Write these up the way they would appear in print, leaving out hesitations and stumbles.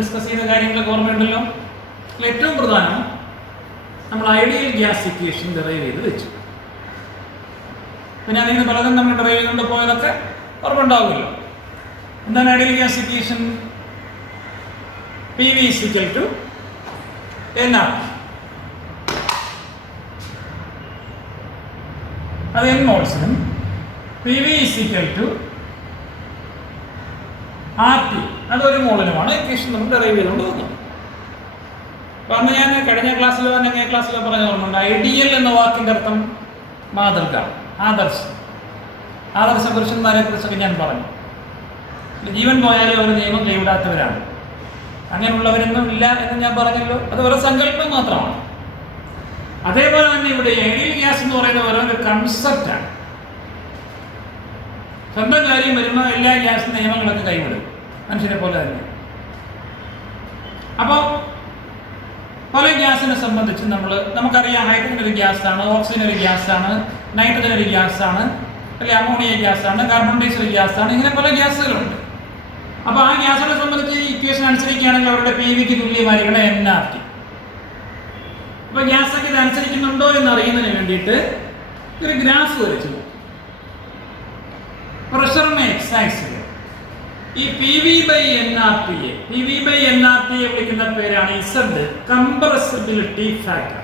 Discuss ചെയ്ത കാര്യങ്ങളൊക്കെ ഓർമ്മയുണ്ടല്ലോ. ഏറ്റവും പ്രധാനം നമ്മൾ ഐഡിയൽ ഗ്യാസ് ഇക്വേഷൻ ഡെറൈവ് ചെയ്ത് വെച്ചു. പിന്നെ അതിന് പലതും നമ്മൾ ഡെറൈവ് ചെയ്തുകൊണ്ട് പോയതൊക്കെ ഓർമ്മ ഉണ്ടാവുമല്ലോ. എന്താണ് ideal gas equation? PV = nR. അത് n മോൾസിനും PV = RT അതൊരു മോളിനുമാണ് ഇക്വേഷൻ നമ്മൾ ഡെറൈവ് ചെയ്തുകൊണ്ട് പോകുന്നത്. അപ്പോൾ അന്ന് ഞാൻ കഴിഞ്ഞ ക്ലാസ്സിലോ ഞങ്ങൾ ക്ലാസ്സിലോ പറഞ്ഞ ഓർമ്മയുണ്ട്, ഐഡിയൽ എന്ന വാക്കിൻ്റെ അർത്ഥം മാതൃക, ആദർശം. ആദർശ പുരുഷന്മാരെ കുറിച്ചൊക്കെ ഞാൻ പറഞ്ഞു. ജീവൻ പോയാലും അവർ നിയമം കൈവിടാത്തവരാണ്. അങ്ങനെയുള്ളവരൊന്നും ഇല്ല എന്ന് ഞാൻ പറഞ്ഞല്ലോ. അത് ഒരു സങ്കല്പം മാത്രമാണ്. അതേപോലെ തന്നെ ഇവിടെ ഐഡിയൽ ഗ്യാസ് എന്ന് പറയുന്നത് ഓരോരു കൺസെപ്റ്റാണ്. സ്വന്തം കാര്യം വരുമ്പോൾ എല്ലാ ഗ്യാസ് നിയമങ്ങളൊക്കെ കൈവിടും, മനുഷ്യരെ പോലെ തന്നെ. അപ്പോൾ പല ഗ്യാസിനെ സംബന്ധിച്ച് നമുക്കറിയാം, ഹൈഡ്രജൻ ഒരു ഗ്യാസാണ്, ഓക്സിജൻ ഒരു ഗ്യാസാണ്, നൈട്രജൻ ഒരു ഗ്യാസാണ്, അല്ലെങ്കിൽ അമോണിയ ഗ്യാസാണ്, കാർബൺ ഡൈ ഓക്സൈഡ് ഗ്യാസാണ്, ഇങ്ങനെ പല ഗ്യാസുകളുണ്ട്. അപ്പോൾ ആ ഗ്യാസിനെ സംബന്ധിച്ച് ഈ ഇക്വേഷൻ അനുസരിക്കുകയാണെങ്കിൽ അവരുടെ PVക്ക് തുല്യമായിരിക്കണം nRT. അപ്പോൾ ഗ്യാസൊക്കെ ഇത് അനുസരിക്കുന്നുണ്ടോ എന്ന് അറിയുന്നതിന് വേണ്ടിയിട്ട് ഒരു ഗ്രാഫ് വരച്ചു. പ്രഷറിനെ എക്സൈസ് ചെയ്യുക. ഈ PV/nRT വിളിക്കുന്ന പേരാണ് Z, compressibility factor.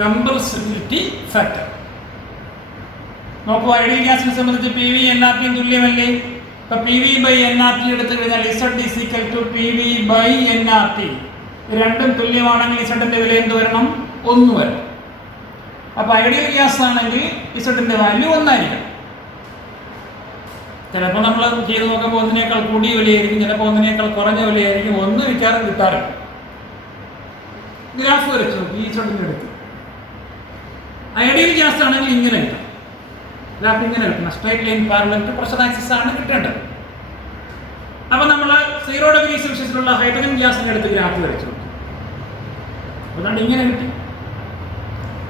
Compressibility factor നോക്കൂ. ഐഡിയൽ ഗ്യാസിനെ സംബന്ധിച്ച് PV/nRT തുല്യമല്ലേ? ഇപ്പൊ PV/nRT എടുത്തു കഴിഞ്ഞാൽ Z = PV/nRT. രണ്ടും തുല്യമാണെങ്കിൽ Z-ന്റെ വില എന്ത് വരണം? 1 വരണം. അപ്പൊ ഐഡിയൽ ഗ്യാസ് ആണെങ്കിൽ Z-ന്റെ വാല്യൂ 1 ആയിരിക്കും. ചിലപ്പോൾ നമ്മൾ ചെയ്ത് നോക്കുമ്പോൾ ഒന്നിനേക്കാൾ കൂടിയ വിലയായിരിക്കും, ചിലപ്പോൾ ഒന്നിനേക്കാൾ കുറഞ്ഞ വിലയായിരിക്കും. ഒന്ന് വിൽക്കാറും കിട്ടാറുണ്ട്. ഗ്രാഫ് വരച്ചു ഈ Z-ന്റെ അടുത്ത്. ഐഡിയൽ ഗ്യാസ് ആണെങ്കിൽ ഇങ്ങനെ കിട്ടും. ഗ്രാഫ് ഇങ്ങനെ കിട്ടണം. Straight line parallel to pressure axis ആണ് കിട്ടേണ്ടത്. അപ്പൊ നമ്മൾ 0°C ഹൈഡ്രജൻ ഗ്യാസിന്റെ അടുത്ത് ഗ്രാഫ് വരച്ചു. അതുകൊണ്ട് ഇങ്ങനെ കിട്ടി.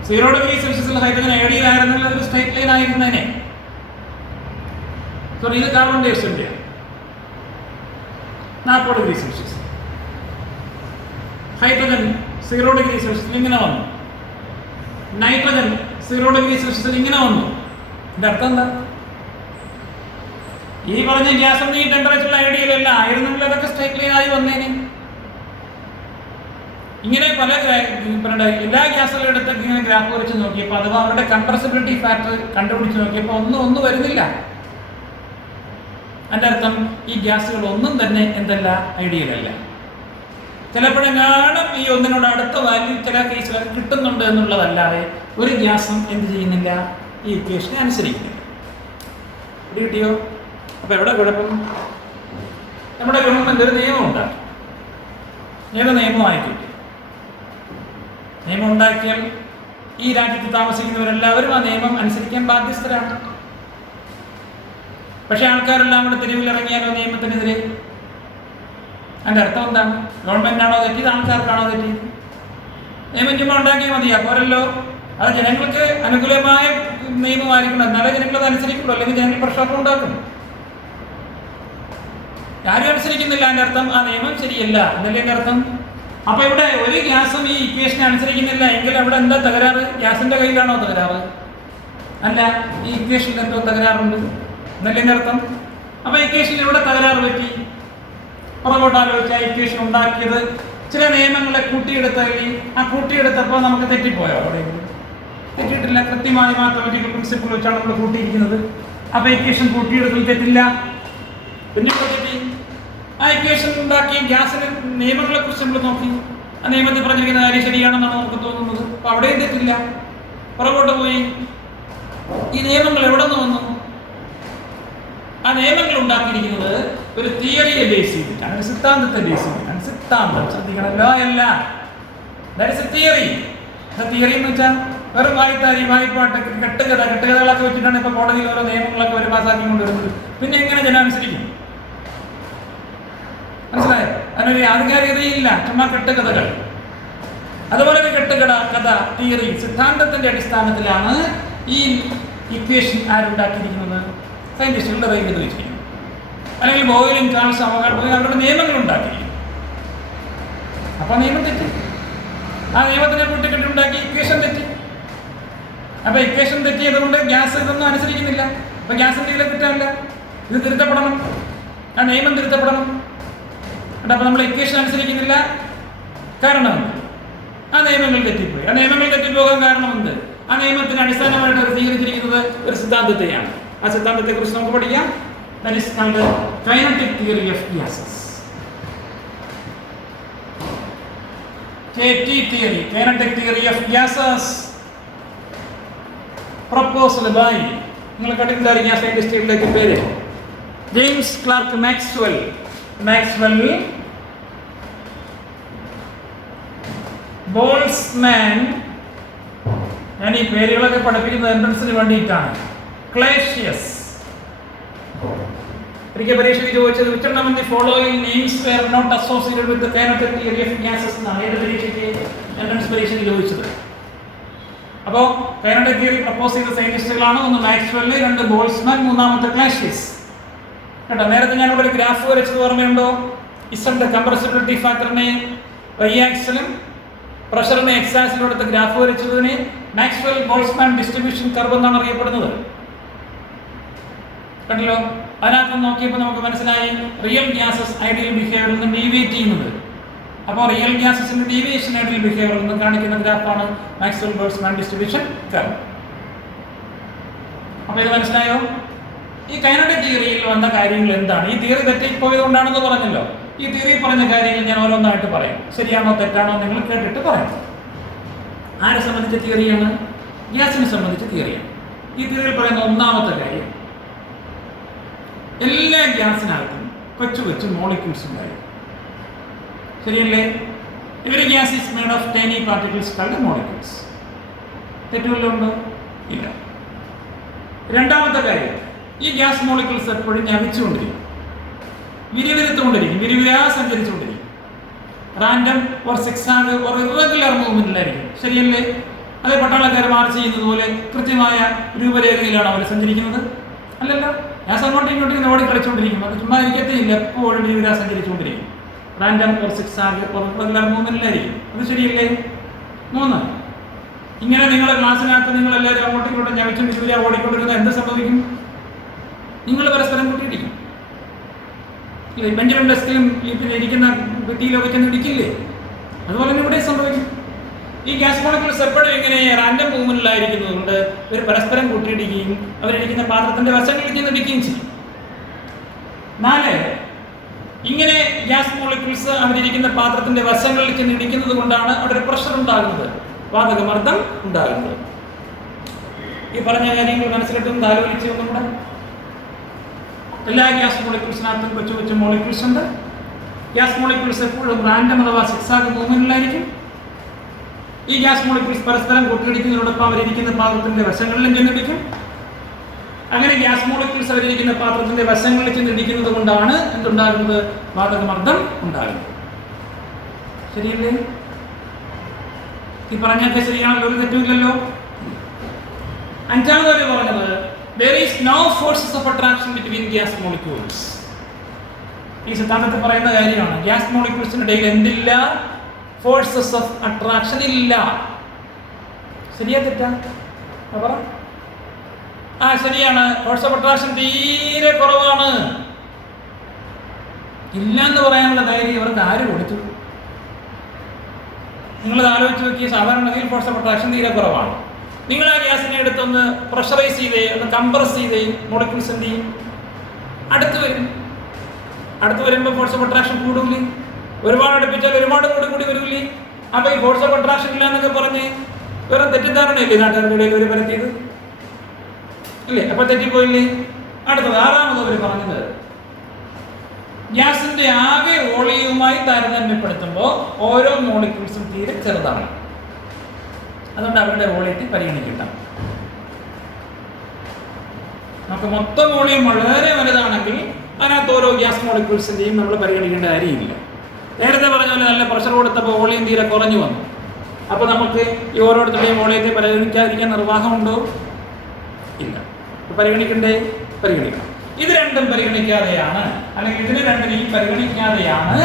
0°C ഹൈഡ്രജൻ ഐഡിയൽ ആയിരുന്നാൽ അതൊരു സ്ട്രൈറ്റ് ലൈൻ ആയിരുന്നേനെ. സോറി, ഇത് carbon dioxide 40°C. Hydrogen 0°C ഇങ്ങനെ വന്നു. നൈട്രജൻ 0°C ഇങ്ങനെ വന്നു. ഇതിന്റെ അർത്ഥം എന്താ? ഈ പറഞ്ഞ ഗ്യാസ് ഈ ടെമ്പറേച്ചറിൽ ഐഡിയൽ അല്ല ആയിരുന്നെങ്കിൽ അതൊക്കെ സ്ട്രൈറ്റ് ലൈൻ ആയി വന്നേനെ. ഇങ്ങനെ പല എല്ലാ ഗ്യാസുകളുടെ അടുത്ത് ഇങ്ങനെ ഗ്രാഫ് വരച്ച് നോക്കിയപ്പോൾ അഥവാ അവരുടെ കംപ്രസിബിലിറ്റി ഫാക്ടർ കണ്ടുപിടിച്ച് നോക്കിയപ്പോൾ ഒന്നും വരുന്നില്ല. അതിൻ്റെ അർത്ഥം ഈ ഗ്യാസുകൾ ഒന്നും തന്നെ എന്തല്ല, ഐഡിയൽ അല്ല. ചിലപ്പോഴെങ്ങാനും ഈ ഒന്നിനോട് അടുത്ത വാല്യൂ ചില കേസിലൊക്കെ കിട്ടുന്നുണ്ട് എന്നുള്ളതല്ലാതെ ഒരു ഗ്യാസും എന്ത് ചെയ്യുന്നില്ല, ഈ ഇക്വേഷനെ അനുസരിക്കുന്നില്ല. ഇത് കിട്ടിയോ? അപ്പോൾ എവിടെ കുഴപ്പം? നമ്മുടെ ഗവൺമെൻറ് ഒരു നിയമം ഉണ്ടാക്കി. ഏത് നിയമമായിക്കിട്ടി? നിയമം ഉണ്ടാക്കിയാൽ ഈ രാജ്യത്ത് താമസിക്കുന്നവരെല്ലാവരും ആ നിയമം അനുസരിക്കാൻ ബാധ്യസ്ഥരാണ്. പക്ഷെ ആൾക്കാരെല്ലാം കൂടെ തെരുവിലിറങ്ങിയാലോ നിയമത്തിനെതിരെ? അതിൻ്റെ അർത്ഥം എന്താണ്? ഗവൺമെൻറ്റാണോ തെറ്റിയത്, ആൾക്കാർക്കാണോ തെറ്റിയത്? നിയമം ചുമ്മാ ഉണ്ടാക്കിയാൽ മതി, അപ്പോരല്ലോ. അത് ജനങ്ങൾക്ക് അനുകൂലമായ നിയമമായിരിക്കണം, എന്നാലേ ജനങ്ങൾ അത് അനുസരിക്കുള്ളൂ. അല്ലെങ്കിൽ ജനങ്ങൾ പ്രശ്നമൊക്കെ ഉണ്ടാക്കും. ആരും അനുസരിക്കുന്നില്ല, അതിൻ്റെ അർത്ഥം ആ നിയമം ശരിയല്ല എന്നല്ലേ എൻ്റെ അർത്ഥം. അപ്പോൾ ഇവിടെ ഒരു ഗ്യാസും ഈ ഇക്വേഷനെ അനുസരിക്കുന്നില്ല എങ്കിൽ അവിടെ എന്താ തകരാറ്? ഗ്യാസിൻ്റെ കയ്യിലാണോ തകരാറ്? അല്ല, ഈ ഇക്വേഷനിൽ എന്തോ തകരാറുണ്ട് എന്നല്ലേ എൻ്റെ അർത്ഥം. അപ്പോൾ ഇക്വേഷനിൽ എവിടെ തകരാറ് പറ്റി? പുറകോട്ടാലോചിച്ച് ആ ഇക്വേഷൻ ഉണ്ടാക്കിയത് ചില നിയമങ്ങളെ കൂട്ടിയെടുത്തല്ലേ? ആ കൂട്ടിയെടുത്തപ്പോൾ നമുക്ക് തെറ്റിപ്പോയോ? അവിടെ തെറ്റിയിട്ടില്ല. കൃത്യമായി മാത്തമാറ്റിക്കൽ പ്രിൻസിപ്പിൾ വെച്ചാണ് നമ്മൾ കൂട്ടിയിരിക്കുന്നത്. അപ്പോൾ ഇക്വേഷൻ കൂട്ടിയെടുക്കൽ തെറ്റില്ല. പിന്നെ തെറ്റി ആ ഇക്വേഷൻ ഉണ്ടാക്കി ഗ്യാസിന് നിയമങ്ങളെ കുറിച്ച് നമ്മൾ നോക്കി. ആ നിയമത്തിൽ പറഞ്ഞിരിക്കുന്ന കാര്യം ശരിയാണെന്നാണ് നമുക്ക് തോന്നുന്നത്. അപ്പോൾ അവിടെയും തെറ്റില്ല. പുറകോട്ട് പോയി ഈ നിയമങ്ങൾ എവിടെ നിന്ന് വന്നു? ആ നിയമങ്ങൾ ഉണ്ടാക്കിയിരിക്കുന്നത് ഒരു തിയറിയെ ബേസ് ചെയ്തിട്ടാണ്, ഒരു സിദ്ധാന്തത്തെ ബേസ് ചെയ്തിട്ടാണ്. സിദ്ധാന്തം ശ്രദ്ധിക്കണം, ലോ അല്ല. That is A theory. Theory എന്ന് വെച്ചാൽ വെറും വായ്പാട്ട് കെട്ടുകഥകളൊക്കെ വെച്ചിട്ടാണ് ഇപ്പോൾ കോടതിയിൽ ഓരോ നിയമങ്ങളൊക്കെ ഒരു പാസ്സാക്കി കൊണ്ടുവരുന്നത്. പിന്നെ എങ്ങനെ ജനം അനുസരിക്കും? മനസ്സിലായോ? അതിനൊരു ആധികാരികതയില്ല, ചുമ്മാ കെട്ടുകഥകൾ. അതുപോലെ ഒരു കെട്ടുകഥ തിയറി സിദ്ധാന്തത്തിന്റെ അടിസ്ഥാനത്തിലാണ് ഈ ഇക്വേഷൻ ആരുണ്ടാക്കിയിരിക്കുന്നത്? സയൻറ്റിസ്റ്റുകൾ ഡെറൈവ് ചെയ്ത് വെച്ചിരിക്കുന്നു. അല്ലെങ്കിൽ ബോയിലും ചാൾസ് അവഗാഡ്രോയും അവരുടെ നിയമങ്ങൾ ഉണ്ടാക്കിയിരിക്കുന്നു. അപ്പോൾ നിയമം തെറ്റി. ആ നിയമത്തിനെ കൂട്ടിക്കെട്ടുണ്ടാക്കി ഇക്വേഷൻ തെറ്റി. അപ്പോൾ ഇക്വേഷൻ തെറ്റിയതുകൊണ്ട് ഗ്യാസ് ഇതൊന്നും അനുസരിക്കുന്നില്ല. അപ്പോൾ ഗ്യാസിൻ്റെ ഇതിലെ കുറ്റമല്ല, ഇത് തിരുത്തപ്പെടണം, ആ നിയമം തിരുത്തപ്പെടണം. അപ്പോൾ നമ്മൾ ഇക്വേഷൻ അനുസരിക്കുന്നില്ല, കാരണമെന്ത്? ആ നിയമങ്ങൾ തെറ്റിപ്പോയി. ആ നിയമങ്ങൾ തെറ്റിപ്പോകാൻ കാരണമെന്ത്? ആ നിയമത്തിന് അടിസ്ഥാനമായിട്ട് അവർ സ്വീകരിച്ചിരിക്കുന്നത് ഒരു സിദ്ധാന്തത്തെയാണ്. ആ സിദ്ധാന്തത്തെക്കുറിച്ച് നമുക്ക് പഠിക്കാം. That is called the kinetic theory of gases. KT theory, kinetic theory of gases, proposed by നിങ്ങൾ കണ്ടിട്ടുണ്ടായിരിക്കും ആ സയന്റിസ്റ്റുകളിലേക്ക് പേര് ജെയിംസ് ക്ലാർക്ക് മാക്സ്വെൽ, ബോൾസ്മാൻ. ഞാൻ ഈ പേരുകളൊക്കെ പഠിപ്പിക്കുന്നത് എൻട്രൻസിന് വേണ്ടിയിട്ടാണ്. ക്ലേഷ്യസ്. ഒരിക്കൽ പരീക്ഷയ്ക്ക് ചോദിച്ചത് which among the following names were not associated with the kinetic theory of gases എന്നാണ് ഏത് പരീക്ഷയ്ക്ക് എൻട്രൻസ് പരീക്ഷയ്ക്ക് ചോദിച്ചത്. അപ്പോൾ കൈനറ്റിക് തിയറി പ്രപ്പോസ് ചെയ്ത സയന്റിസ്റ്റുകളാണ്. ഒന്ന് മാക്സ്വെൽ, രണ്ട് ബോൾസ്മാൻ, മൂന്നാമത്തെ ക്ലേഷ്യസ്. കേട്ടോ, നേരത്തെ ഞാനിവിടെ ഒരു ഗ്രാഫ് വരച്ചത് ഓർമ്മയുണ്ടോ? ഇസഡ് കംപ്രസിബിലിറ്റി ഫാക്ടറിനെ വൈ ആക്സിലും പ്രഷറിനെ എക്സ് ആക്സിലും എടുത്ത് ഗ്രാഫ് വരച്ചതിന് മാക്സ്വെൽ ബോൾസ്മാൻ ഡിസ്ട്രിബ്യൂഷൻ കർവ് എന്നാണ് അറിയപ്പെടുന്നത്. കണ്ടല്ലോ, അതിനകത്ത് നോക്കിയപ്പോൾ നമുക്ക് മനസ്സിലായി റിയൽ ഗ്യാസസ് ഐഡിയൽ ബിഹേവിയറിൽ നിന്ന് ഡീവിയേറ്റ് ചെയ്യുന്നത്. അപ്പോൾ റിയൽ ഗ്യാസസിന്റെ ഡീവിയേഷൻ ഐഡിയൽ ബിഹേവിയറിൽ നിന്ന് കാണിക്കുന്ന ഗ്രാഫാണ് മാക്സ്വെൽ ബോൾസ്മാൻ ഡിസ്ട്രിബ്യൂഷൻ കർവ്. അപ്പോൾ ഇത് മനസ്സിലായോ? ഈ കൈനറ്റിക് തിയറിയിൽ വന്ന കാര്യങ്ങൾ എന്താണ്? ഈ തിയറി തെറ്റിപ്പോയതുകൊണ്ടാണെന്ന് പറഞ്ഞല്ലോ. ഈ തിയറി പറഞ്ഞ കാര്യങ്ങൾ ഞാൻ ഓരോന്നായിട്ട് പറയാം. ശരിയാണോ തെറ്റാണോ നിങ്ങൾ കേട്ടിട്ട് പറയാം. ആരെ സംബന്ധിച്ച തിയറിയാണ്? ഗ്യാസിനെ സംബന്ധിച്ച തിയറിയാണ്. ഈ തിയറിയിൽ പറയുന്ന ഒന്നാമത്തെ കാര്യം, എല്ലാ ഗ്യാസിനകത്തും കൊച്ചു കൊച്ചു മോളിക്യൂൾസ് ഉണ്ടായി. ശരിയല്ലേ? ഇവര് gas is made of tiny particles called molecules. തെറ്റുവല്ലോ ഉണ്ടോ? ഇല്ല. രണ്ടാമത്തെ കാര്യം, ഈ ഗ്യാസ് മോളിക്യൂൾസ് എപ്പോഴും ഞവിച്ചുകൊണ്ടിരിക്കും, വിരിവിരാ സഞ്ചരിച്ചുകൊണ്ടിരിക്കും. Random or zigzag or irregular മൂവ്മെന്റിലായിരിക്കും. ശരിയല്ലേ? അതേ പട്ടാളക്കാർ മാർച്ച് ചെയ്യുന്നത് പോലെ കൃത്യമായ രൂപരേഖയിലാണ് അവർ സഞ്ചരിക്കുന്നത്? അല്ലല്ലോ. ഗ്യാസ് അങ്ങോട്ടും ഇങ്ങോട്ടും ഓടി കളിച്ചുകൊണ്ടിരിക്കും. അത് ചുമ്മാ ഇരിക്കത്തില്ല, എപ്പോഴും വിരിവിരാ സഞ്ചരിച്ചുകൊണ്ടിരിക്കും. Random or zigzag or irregular മൂവ്മെന്റിലായിരിക്കും. അത് ശരിയല്ലേ? 3, ഇങ്ങനെ നിങ്ങളുടെ ക്ലാസ്സിനകത്ത് നിങ്ങൾ എല്ലാവരും അങ്ങോട്ടും ഇങ്ങോട്ടും ഞവിച്ചും വിരിവിരാ ഓടിക്കൊണ്ടിരുന്നത് എന്ത് സംഭവിക്കും? നിങ്ങൾ പരസ്പരം കൂട്ടിയിടിക്കും. ബെഞ്ചിലും ഡെസ്കിലും പിന്നെ ഇരിക്കുന്ന ഭിത്തിയിലൊക്കെ ചെന്ന് ഇടിക്കില്ലേ? അതുപോലെ തന്നെ ഇവിടെ സംഭവിക്കും. ഈ ഗ്യാസ് മോളിക്യൂൾസ് എപ്പോഴും ഇങ്ങനെ റാൻഡം മൂവ്മെന്റിലായിരിക്കുന്നതുകൊണ്ട് ഇവർ പരസ്പരം കൂട്ടിയിടിക്കുകയും അവരിരിക്കുന്ന പാത്രത്തിന്റെ വശങ്ങളിൽ ചെന്ന് ഇടിക്കുകയും ചെയ്യും. 4, ഇങ്ങനെ ഗ്യാസ് മോളിക്യൂൾസ് അവരിരിക്കുന്ന പാത്രത്തിന്റെ വശങ്ങളിൽ ചെന്ന് ഇടിക്കുന്നത് കൊണ്ടാണ് അവിടെ പ്രഷർ ഉണ്ടാകുന്നത്, വാതകമർദ്ദം ഉണ്ടാകുന്നത്. ഈ പറഞ്ഞ കാര്യങ്ങൾ മനസ്സിലിട്ടൊന്ന് ആലോചിച്ച് ഒന്നുകൂടെ. എല്ലാ ഗ്യാസ് മോളിക്യൂൾസിനകത്തും കൊച്ചു കൊച്ചു മോളിക്യൂൾസ് ഉണ്ട്. ഗ്യാസ് മോളിക്യൂൾസ് എപ്പോഴും റാൻഡം അഥവാ സിക്സാഗ് മൂവ്മെന്റിലായിരിക്കും. ഈ ഗ്യാസ് മോളിക്യൂൾസ് പരസ്പരം കൂട്ടിയിടിക്കുന്നതിനോടൊപ്പം അവരിയ്ക്കുന്ന പാത്രത്തിന്റെ വശങ്ങളിലും ചെന്നിടിക്കും. അങ്ങനെ ഗ്യാസ് മോളിക്യൂൾസ് അവരിയ്ക്കുന്ന പാത്രത്തിന്റെ വശങ്ങളിൽ ചെന്നിടിക്കുന്നത് കൊണ്ടാണ് എന്തുണ്ടാകുന്നത്? വാതകമർദ്ദം ഉണ്ടാകുന്നത്. ശരിയല്ലേ? ഈ പറഞ്ഞൊക്കെ ശരിയാണല്ലോ, ഒരു തെറ്റുമില്ലല്ലോ. 5ാമത് പറഞ്ഞത് there is no forces of attraction between gas molecules. ഈ സിദ്ധാന്തത്തിൽ പറയുന്ന കാര്യമാണ്. ഗ്യാസ് മോളിക്യൂൾസിനിടയിൽ എന്തില്ല? ഫോഴ്സസ് ഓഫ് അട്രാക്ഷൻ ഇല്ല. ശരിയാ തെറ്റാ? ശരിയാണ്. ഫോഴ്സ് ഓഫ് അട്രാക്ഷൻ തീരെ കുറവാണ്. ഇല്ല എന്ന് പറയാനുള്ള ധൈര്യം ഇവർക്ക് ആര് കൊടുത്തു? നിങ്ങളത് ആലോചിച്ച് നോക്കി. സാധാരണഗതിയിൽ ഫോഴ്സ് ഓഫ് അട്രാക്ഷൻ തീരെ കുറവാണ്. നിങ്ങൾ ആ ഗ്യാസിനെ എടുത്തൊന്ന് പ്രഷറൈസ് ചെയ്തേ, ഒന്ന് കംപ്രസ് ചെയ്തേ, മോളിക്യൂൾസ് എന്ത് ചെയ്യും? അടുത്ത് വരുമ്പോൾ ഫോഴ്സ് ഓഫ് അട്രാക്ഷൻ കൂടില്ലേ? ഒരുപാട് അടുപ്പിച്ചാൽ ഒരുപാട് കൂടി വരില്ലേ? അപ്പോൾ ഈ ഫോഴ്സ് ഓഫ് അട്രാക്ഷൻ ഇല്ല എന്നൊക്കെ പറഞ്ഞ് വേറെ തെറ്റിദ്ധാരണയില്ലേ നാട്ടുകാരുടെ ഇടയിൽ ഒരു പരത്തിയത് ഇല്ലേ? അപ്പോൾ തെറ്റിപ്പോയില്ലേ? അടുത്തത് 6ാമത് അവർ പറഞ്ഞത് ഗ്യാസിന്റെ ആകെ വോളിയവുമായി താരതമ്യപ്പെടുത്തുമ്പോൾ ഓരോ മോളിക്യൂൾസും തീരെ ചെറുതാണ്. അതുകൊണ്ട് അവരുടെ വോളിയത്തെ പരിഗണിക്കില്ല. നമുക്ക് മൊത്തം വോളിയം വളരെ വലുതാണെങ്കിൽ അതിനകത്ത് ഓരോ ഗ്യാസ് മോളിക്യൂൾസിൻ്റെയും നമ്മൾ പരിഗണിക്കേണ്ട കാര്യമില്ല. നേരത്തെ പറഞ്ഞ പോലെ നല്ല പ്രഷർ കൊടുത്തപ്പോൾ വോളിയം തീരെ കുറഞ്ഞു വന്നു. അപ്പോൾ നമുക്ക് ഈ ഓരോരുത്തരുടെയും വോളിയത്തെ പരിഗണിക്കാതിരിക്കാൻ നിർവാഹമുണ്ടോ? ഇല്ല. പരിഗണിക്കണ്ടേ? പരിഗണിക്കണം. ഇത് രണ്ടും പരിഗണിക്കാതെയാണ്, അല്ലെങ്കിൽ ഇതിന് രണ്ടിനെയും പരിഗണിക്കാതെയാണ്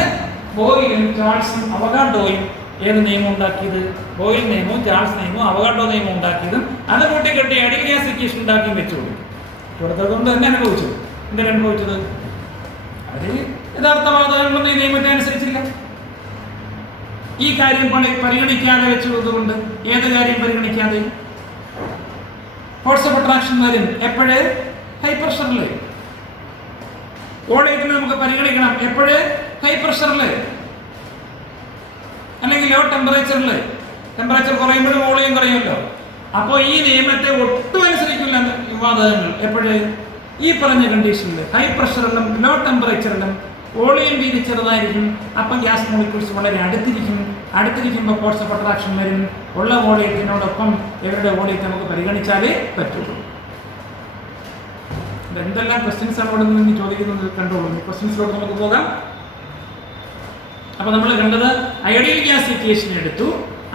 ബോയിലും ചാൾസും അവഗാഡോയും ഏത് നിയമം ഉണ്ടാക്കിയത്? ബോയിൽ നിയമവും ചാൾസ് നിയമവും അവഗാഡോ നിയമം ഉണ്ടാക്കിയതും അത് കൂട്ടിക്കെട്ടി ഐഡിയൽ ഗ്യാസ് ഇക്വേഷൻ ഉണ്ടാക്കിയും വെച്ചു കൊടുത്തതുകൊണ്ട് തന്നെ അനുഭവിച്ചത്. എന്താണ് അനുഭവിച്ചത്? അവർ യഥാർത്ഥ വാദങ്ങളൊന്നും ഈ നിയമത്തെ അനുസരിച്ചില്ല. ഈ കാര്യം പരിഗണിക്കാതെ വെച്ചതുകൊണ്ട് ഏത് കാര്യം പരിഗണിക്കാതെ? ഫോഴ്സ് ഓഫ് അട്രാക്ഷൻ വരും എപ്പോഴേ? ഹൈ പ്രഷറിൽ. വോളിയത്തിന് നമുക്ക് പരിഗണിക്കണം എപ്പോഴേ? ഹൈ പ്രഷറിൽ, അല്ലെങ്കിൽ ലോ ടെമ്പറേച്ചറിൽ. ടെമ്പറേച്ചർ കുറയുമ്പോഴും വോളിയം കുറയുമല്ലോ. അപ്പോൾ ഈ നിയമത്തെ ഒട്ടും അനുസരിക്കില്ല വാതകങ്ങൾ എപ്പോഴേ? ഈ പറഞ്ഞ കണ്ടീഷനിൽ ഹൈ പ്രഷറിലും ലോ ടെമ്പറേച്ചറിലും വോളിയം വീതി ചെറുതായിരിക്കും. അപ്പം ഗ്യാസ് മോളിക്യൂൾസ് വളരെ അടുത്തിരിക്കുമ്പോൾ ഫോഴ്സ് ഓഫ് അട്രാക്ഷൻ വരും. ഉള്ള വോളിയത്തിനോടൊപ്പം ഇവരുടെ വോളിയത്തെ നമുക്ക് പരിഗണിച്ചാലേ പറ്റുള്ളൂ. എന്തെല്ലാം ക്വസ്റ്റ്യൻസ് ആണ് ഇവിടെ നിന്ന് ചോദിക്കുന്നത് കണ്ടോളൂ. ക്വസ്റ്റ്യൻസിലോട്ട് നമുക്ക് പോകാം. അപ്പോൾ നമ്മൾ കണ്ടത് ഐഡിയൽ ഗ്യാസ് ഇക്വേഷൻ എടുത്തു.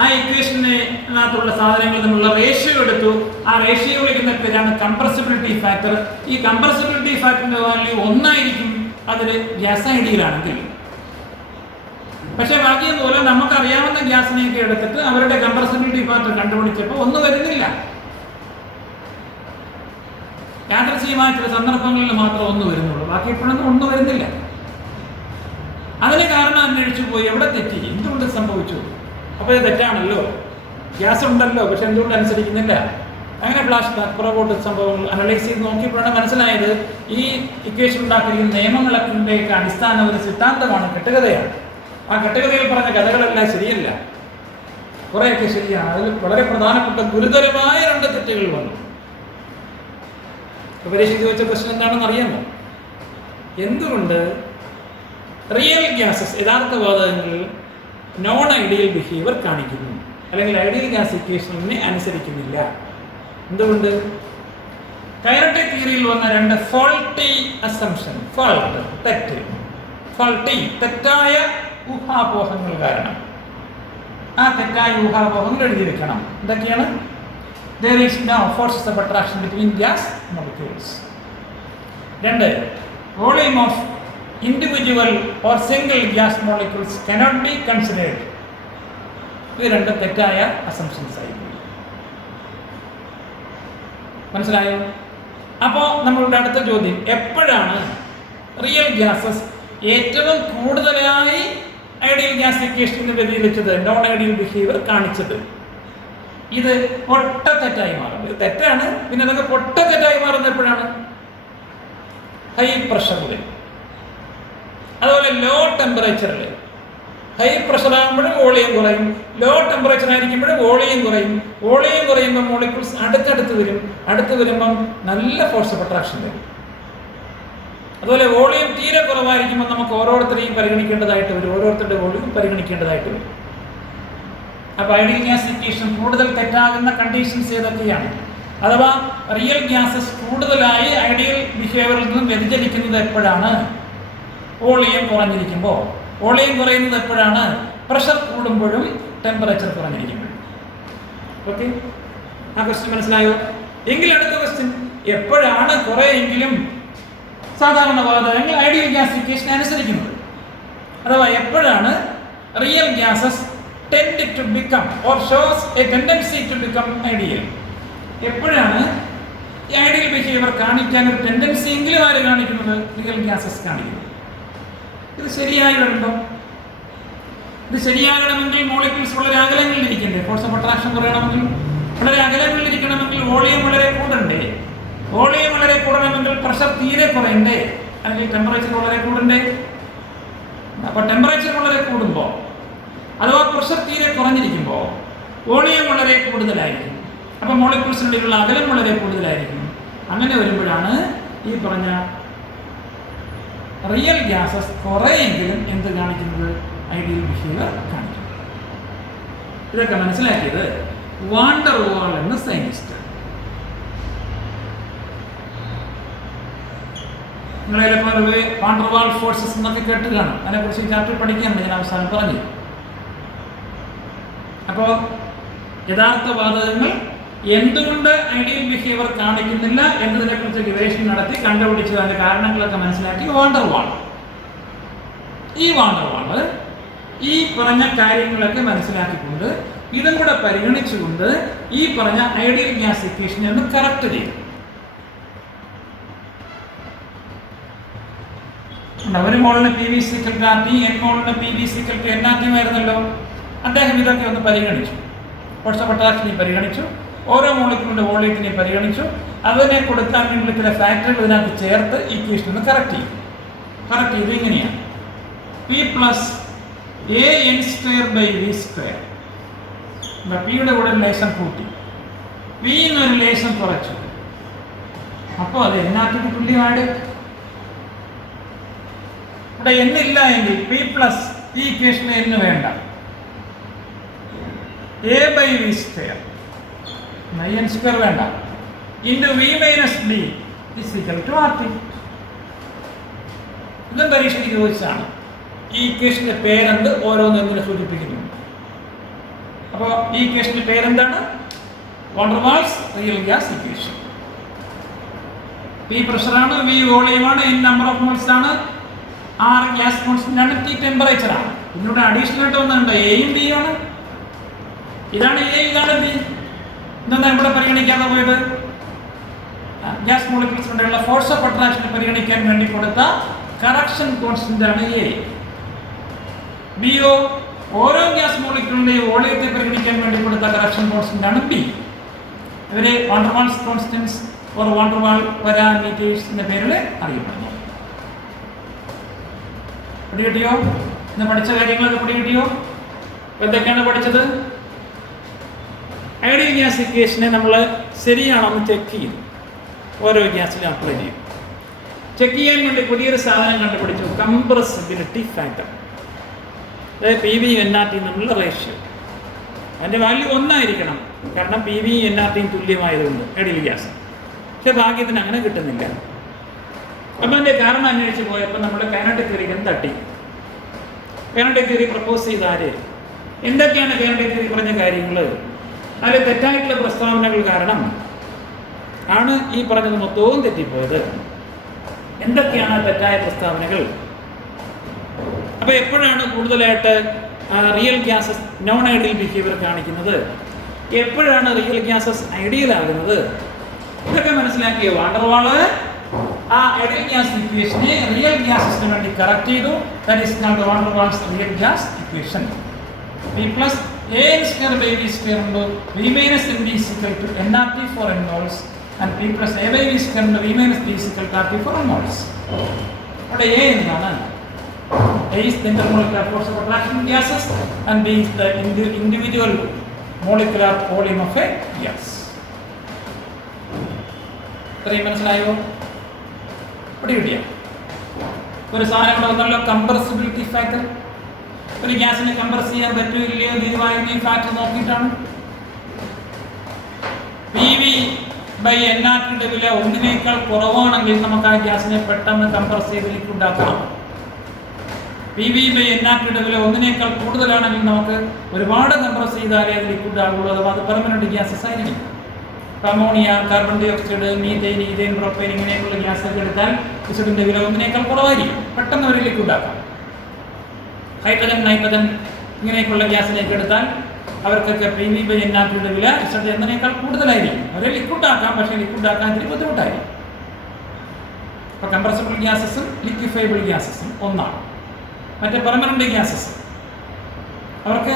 ആ ഇക്വേഷനകത്തുള്ള സാധനങ്ങൾ തമ്മിലുള്ള റേഷ്യോ എടുത്തു. ആ റേഷ്യോ വിളിക്കുന്ന പേരാണ് കംപ്രസിബിലിറ്റി ഫാക്ടർ. ഈ കംപ്രസിബിലിറ്റി ഫാക്ടറിന്റെ വാല്യൂ 1 ആയിരിക്കും അതൊരു ഗ്യാസ് ഐഡിയലാണെങ്കിൽ. പക്ഷെ ബാക്കി പോലെ നമുക്കറിയാവുന്ന ഗ്യാസിനെയൊക്കെ എടുത്തിട്ട് അവരുടെ കംപ്രസിബിലിറ്റി ഫാക്ടർ കണ്ടുപിടിച്ചപ്പോൾ 1 വരുന്നില്ല. യാദൃശ്ചികമായ ചില സന്ദർഭങ്ങളിൽ മാത്രം 1 വരുന്നുള്ളൂ. ബാക്കി എപ്പോഴൊന്നും 1 വരുന്നില്ല. അതിന് കാരണം അന്വേഷിച്ചു പോയി. എവിടെ തെറ്റി? എന്തുകൊണ്ട് സംഭവിച്ചു? അപ്പോൾ ഇത് തെറ്റാണല്ലോ, ഗ്യാസ് ഉണ്ടല്ലോ, പക്ഷെ എന്തുകൊണ്ട് അനുസരിക്കുന്നില്ല? അങ്ങനെ ഫ്ലാഷ് ബാക്ക് പുറകോട്ട് സംഭവങ്ങൾ അനലൈസ് ചെയ്ത് നോക്കിയപ്പോഴാണ് മനസ്സിലായത് ഈ ഇക്വേഷൻ ഉണ്ടാക്കിയിരിക്കുന്ന നിയമങ്ങളൊക്കെ അടിസ്ഥാനം ഒരു സിദ്ധാന്തമാണ്, കെട്ടുകഥയാണ്. ആ കെട്ടുകഥയിൽ പറഞ്ഞ കഥകളെല്ലാം ശരിയല്ല, കുറേയൊക്കെ ശരിയാണ്. അതിൽ വളരെ പ്രധാനപ്പെട്ട ഗുരുതരമായ 2 തെറ്റുകൾ വന്നു. പരീക്ഷയ്ക്ക് ചോദിച്ച പ്രശ്നം എന്താണെന്ന് അറിയാമോ? എന്തുകൊണ്ട് റിയൽ ഗ്യാസസ് യഥാർത്ഥ വാതകങ്ങളിൽ നോൺ ഐഡിയൽ ബിഹേവിയർ കാണിക്കുന്നു, അല്ലെങ്കിൽ ഐഡിയൽ ഗ്യാസ് ഇക്വേഷനെ അനുസരിക്കുന്നില്ല? എന്തുകൊണ്ട്? കൈനറ്റിക് തിയറിയിൽ വന്ന 2 ഫോൾട്ടി അസംഷൻ, തെറ്റായ ഊഹാപോഹങ്ങൾ കാരണം. ആ തെറ്റായ ഊഹാപോഹങ്ങൾ എഴുതി വെക്കണം. എന്തൊക്കെയാണ്? There is no forces of attraction between gas molecules. 2. Volume of individual or single gas molecules cannot be considered. ഇത് 2 തെറ്റായ അസംഷൻസ് ആയി. മനസ്സിലായോ? അപ്പോൾ നമ്മളുടെ അടുത്ത ചോദ്യം, എപ്പോഴാണ് റിയൽ ഗ്യാസസ് ഏറ്റവും കൂടുതലായി ഐഡിയൽ ഗ്യാസ് ഇക്വേഷനിൽ വ്യതിചലിച്ചത്, നോൺ ഐഡിയൽ ബിഹേവിയർ കാണിച്ചത്? ഇത് പൊട്ട തെറ്റായി മാറുന്നത്. തെറ്റാണ്, പിന്നെ അതൊക്കെ പൊട്ട തെറ്റായി മാറുന്നത് എപ്പോഴാണ്? ഹൈ പ്രഷറിൽ. അതുപോലെ ലോ ടെമ്പറേച്ചറിൽ. ഹൈ പ്രഷർ ആകുമ്പോഴും വോളിയം കുറയും, ലോ ടെമ്പറേച്ചർ ആയിരിക്കുമ്പോഴും വോളിയം കുറയും. വോളിയം കുറയുമ്പോൾ മോളിക്യൂൾസ് അടുത്തടുത്ത് വരും. അടുത്ത് വരുമ്പം നല്ല ഫോഴ്സ് ഓഫ് അട്രാക്ഷൻ വരും. അതുപോലെ വോളിയം തീരെ കുറവായിരിക്കുമ്പോൾ നമുക്ക് ഓരോരുത്തരെയും പരിഗണിക്കേണ്ടതായിട്ട് വരും, ഓരോരുത്തരുടെ വോളിയം പരിഗണിക്കേണ്ടതായിട്ട് വരും. അപ്പോൾ ഐഡിയൽ ഗ്യാസ് ഇക്വേഷൻ കൂടുതൽ തെറ്റാകുന്ന കണ്ടീഷൻസ് ഏതൊക്കെയാണ്? അഥവാ റിയൽ ഗ്യാസസ് കൂടുതലായി ഐഡിയൽ ബിഹേവിയറിൽ നിന്നും വ്യതിചലിക്കുന്നത് എപ്പോഴാണ്? വോളിയം കുറഞ്ഞിരിക്കുമ്പോൾ. വോളിയം കുറയുന്നത് എപ്പോഴാണ്? പ്രഷർ കൂടുമ്പോഴും ടെമ്പറേച്ചർ കുറഞ്ഞിരിക്കുമ്പോഴും. ഓക്കെ, ആ ക്വസ്റ്റ്യൻ മനസ്സിലായോ? എങ്കിൽ അടുത്ത ക്വസ്റ്റ്യൻ, എപ്പോഴാണ് കുറെയെങ്കിലും സാധാരണ വാതകങ്ങൾ ഐഡിയൽ ഗ്യാസ് ഇക്വേഷൻ അനുസരിക്കുന്നത്? അഥവാ എപ്പോഴാണ് real gases tend to become or shows a tendency to become ideal? എപ്പോഴാണ് ഈ ഐഡിയൽ ബിഹേവിയർ കാണിക്കാൻ ഒരു ടെൻഡൻസി എങ്കിലും ആര് കാണിക്കുന്നത്? റിയൽ ഗ്യാസസ് കാണിക്കുന്നത്. ഇത് ശരിയായിട്ടുണ്ടോ? ഇത് ശരിയാകണമെങ്കിൽ മോളിക്യൂൾസ് വളരെ അകലങ്ങളിലിരിക്കണ്ടേ? ഫോഴ്സ് ഓഫ് അട്രാക്ഷൻ കുറയണമെങ്കിൽ വളരെ അകലങ്ങളിലിരിക്കണമെങ്കിൽ വോളിയം വളരെ കൂടണ്ടേ? വോളിയം വളരെ കൂടണമെങ്കിൽ പ്രഷർ തീരെ കുറയണ്ടേ? അല്ലെങ്കിൽ ടെമ്പറേച്ചർ വളരെ കൂടണ്ടേ? അപ്പോൾ ടെമ്പറേച്ചർ വളരെ കൂടുമ്പോൾ അഥവാ പ്രഷർ തീരെ കുറഞ്ഞിരിക്കുമ്പോൾ വോളിയം വളരെ കൂടുതലായിരിക്കും. അപ്പോൾ മോളിക്യൂൾസിനുള്ളിലുള്ള അകലം വളരെ കൂടുതലായിരിക്കും. അങ്ങനെ വരുമ്പോഴാണ് ഈ പറഞ്ഞ റിയൽ ഗ്യാസസ് കുറെയെങ്കിലും എന്ത് കാണിക്കുന്നത്? ഐഡിയൽ ബിഹേവിയർ കാണിക്കുന്നത്. ഇതൊക്കെ മനസ്സിലാക്കിയത് വാൻ ഡെർ വാൾ എന്ന സയന്റിസ്റ്റ്. നിങ്ങളെല്ലാം വാൻ ഡെർ വാൾ ഫോഴ്സസ് എന്നൊക്കെ കേട്ട് കാണും. അതിനെക്കുറിച്ച് ചാപ്റ്റർ പഠിക്കാനുണ്ട്, ഞാൻ അവസാനം പറഞ്ഞു. അപ്പോൾ യഥാർത്ഥ വാതകങ്ങൾ എന്തുകൊണ്ട് ഐഡിയൽ ബിഹേവിയർ കാണിക്കുന്നില്ല എന്നതിനെക്കുറിച്ച് ഗവേഷണം നടത്തി കണ്ടുപിടിച്ച് അതിന്റെ കാരണങ്ങളൊക്കെ മനസ്സിലാക്കി വാണ്ടർ വാൾ. ഈ വാണ്ടർ വാള് ഈ പറഞ്ഞ കാര്യങ്ങളൊക്കെ മനസ്സിലാക്കിക്കൊണ്ട് ഇതും കൂടെ പരിഗണിച്ചുകൊണ്ട് ഈ പറഞ്ഞ ഐഡിയൽ ഗ്യാസ് ഇക്വേഷനെ ഒന്ന് കറക്റ്റ് ചെയ്യും. ഒരു മോളിന് P V equal R T, N മോളിന് പി വി സിക്കൽ എൻ ആർടിയും ആയിരുന്നല്ലോ. അദ്ദേഹം ഇതൊക്കെ ഒന്ന് പരിഗണിച്ചു, പൊട്ടൻഷ്യൽ പരിഗണിച്ചു, ഓരോ മോളിക്കൂളിന്റെ വോളിയത്തിനെ പരിഗണിച്ചു, അതിനെ കൊടുക്കാൻ വേണ്ടി ചില ഫാക്ടറുകൾ ഇതിനകത്ത് ചേർത്ത് ഇക്വേഷൻ ഒന്ന് കറക്റ്റ് ചെയ്യും. കറക്റ്റ് ചെയ്ത് ഇങ്ങനെയാണ്: P plus A N square by V square. പിയുടെ കൂടെ ലേശം കൂട്ടി, വി എന്നൊരു ലേശം കുറച്ചു, അപ്പോൾ അത് എന്നാക്കിട്ട് തുല്യമാണ്. ഇവിടെ എന്നില്ല എങ്കിൽ പി പ്ലസ് ഈ ഇക്വേഷന് എന്ന് വേണ്ട, A by V square, N square വേണ്ട, into V minus B is equal to R T. ഇതും പരീക്ഷയ്ക്ക് ചോദിച്ചാണ്. ഈ ഇക്വേഷന്റെ പേരെന്ത് ഓരോന്നും എന്തിനെ സൂചിപ്പിക്കുന്നു? അപ്പോൾ ഈ ഇക്വേഷന്റെ പേരെന്താണ്? Van der Waals real gas equation. P പ്രഷറാണ്, വി വോളിയമാണ്, എൻ നമ്പർ ഓഫ് മോൾസ് ആണ്, ആർ ഗ്യാസ് കോൺസ്റ്റന്റ് ആണ്, ടി ടെമ്പറേച്ചർ ആണ്. ഇതിലൂടെ അഡീഷണൽ ആയിട്ട് ഒന്നുണ്ട്, എയും ബിയും ആണ്. ഇതാണ് എ, ഇതാണ് ബി. ഇതെന്താ ഇവിടെ പരിഗണിക്കാതെ പോയത്? ഗ്യാസ് മോളിക്യൂൾസിനുള്ള ഫോഴ്സ് ഓഫ് അട്രാക്ഷനെ പരിഗണിക്കാൻ വേണ്ടി കൊടുത്ത കറക്ഷൻ കോൺസ്റ്റന്റ് ആണ് എ. ബിയോ ഓരോ ഗ്യാസ് മോളിക്യൂളിന്റെയും വോളിയത്തെ പരിഗണിക്കാൻ വേണ്ടി കൊടുത്ത കറക്ഷൻ കോൺസ്റ്റന്റ് ആണ് ബി. ഇവരെ van der Waals constants or van der Waal parameters എന്ന പേരിൽ അറിയപ്പെടുന്നു. പിടികിട്ടിയോ? ഇന്ന് പഠിച്ച കാര്യങ്ങളൊക്കെ പിടികിട്ടിയോ? എന്തൊക്കെയാണ് പഠിച്ചത്? ഐഡിയൽ ഗ്യാസ് ഇക്വേഷനെ നമ്മൾ ശരിയാണോ എന്ന് ചെക്ക് ചെയ്യും, ഓരോ ഗ്യാസിലും അപ്ലൈ ചെയ്യും. ചെക്ക് ചെയ്യാൻ വേണ്ടി പുതിയൊരു സാധനം കണ്ടുപിടിച്ചു, കംപ്രസിബിലിറ്റി ഫാക്ടർ. അതായത് P V N R T തമ്മിലുള്ള റേഷ്യോ. അതിൻ്റെ വാല്യൂ 1 ആയിരിക്കണം, കാരണം പി വി എൻ ആർ ടിയും തുല്യമായതുകൊണ്ട് ഐഡിയൽ ഗ്യാസ്. പക്ഷെ ഭാഗ്യത്തിന് അങ്ങനെ കിട്ടുന്നില്ല. അപ്പം അതിൻ്റെ കാരണം അന്വേഷിച്ച് പോയപ്പോൾ നമ്മൾ കൈനറ്റിക് തിയറിക്ക് തട്ടി. കൈനറ്റിക് തിയറി പ്രപ്പോസ് ചെയ്ത ആര്? എന്തൊക്കെയാണ് കൈനറ്റിക് തിയറി പറഞ്ഞ കാര്യങ്ങൾ? അതിൽ തെറ്റായിട്ടുള്ള പ്രസ്താവനകൾ കാരണം ആണ് ഈ പറഞ്ഞത് മൊത്തവും തെറ്റിപ്പോയത്. എന്തൊക്കെയാണ് തെറ്റായ പ്രസ്താവനകൾ? അപ്പോൾ എപ്പോഴാണ് കൂടുതലായിട്ട് real gases non ideal behaviour കാണിക്കുന്നത്? എപ്പോഴാണ് റിയൽ ഗ്യാസസ് ഐഡിയൽ ആകുന്നത്? ഇതൊക്കെ മനസ്സിലാക്കിയ വാണ്ടർ വാള് ആ ഐഡിയൽ ഗ്യാസ് ഇക്വേഷനെ റിയൽ ഗ്യാസസിന് വേണ്ടി കറക്റ്റ് ചെയ്തു. That is called van der Waals real gas equation. P plus A N square by V square ഉണ്ട്, V minus N B is equal to N R T for N moles and P plus A by V square ഉണ്ട്, V minus B is equal to R T for N moles. അവിടെ A എന്താണ്? A is the intermolecular force of attraction in gases and B is the individual molecular volume of a gas. ഇത്രയും മനസ്സിലായോ? പിടികിട്ടിയോ? ഒരു സാധനം പറഞ്ഞല്ലോ, compressibility factor. ഒരു ഗ്യാസിനെ compress ചെയ്യാൻ പറ്റുമോ ഇല്ലയോ തീരുമാനിക്കുന്ന ഈ ഫാക്ടർ നോക്കിയിട്ടാണ്. P V by N R ടിയുടെ വില 1 കുറവാണെങ്കിൽ നമുക്ക് ആ ഗ്യാസിനെ പെട്ടെന്ന് കംപ്രസ് ചെയ്ത് ലിക്വിഡ് ആക്കാം. P V by N R ടിയുടെ വില 1 കൂടുതലാണെങ്കിൽ നമുക്ക് ഒരുപാട് കംപ്രസ് ചെയ്താലേ അത് ലിക്വിഡ് ആകുള്ളൂ, അഥവാ അത് പെർമനന്റ് ഗ്യാസസ് ആയിരിക്കും. Ammonia, carbon dioxide, methane, ethane, propane ഇങ്ങനെയൊക്കെയുള്ള ഗ്യാസൊക്കെ എടുത്താൽ ഇസഡിന്റെ വില 1 കുറവായിരിക്കും, പെട്ടെന്ന് ഒരു ലിക്വിഡ് ആക്കാം. ഹൈഡ്രജൻ, നൈട്രജൻ ഇങ്ങനെയൊക്കെയുള്ള ഗ്യാസിലേക്ക് എടുത്താൽ അവർക്കൊക്കെ P V by N R ടിയുടെ വില ഇസഡ് 1 കൂടുതലായിരിക്കും. അവരെ ലിക്വിഡ് ആക്കാം, പക്ഷേ ലിക്വിഡ് ആക്കാൻ ഇത്തിരി ബുദ്ധിമുട്ടായിരിക്കും. അപ്പോൾ കംപ്രസിബിൾ ഗ്യാസസും ലിക്വിഫൈബിൾ ഗ്യാസസും ഒന്നാണ്. മറ്റേ പെർമനന്റ് ഗ്യാസസ് അവർക്ക്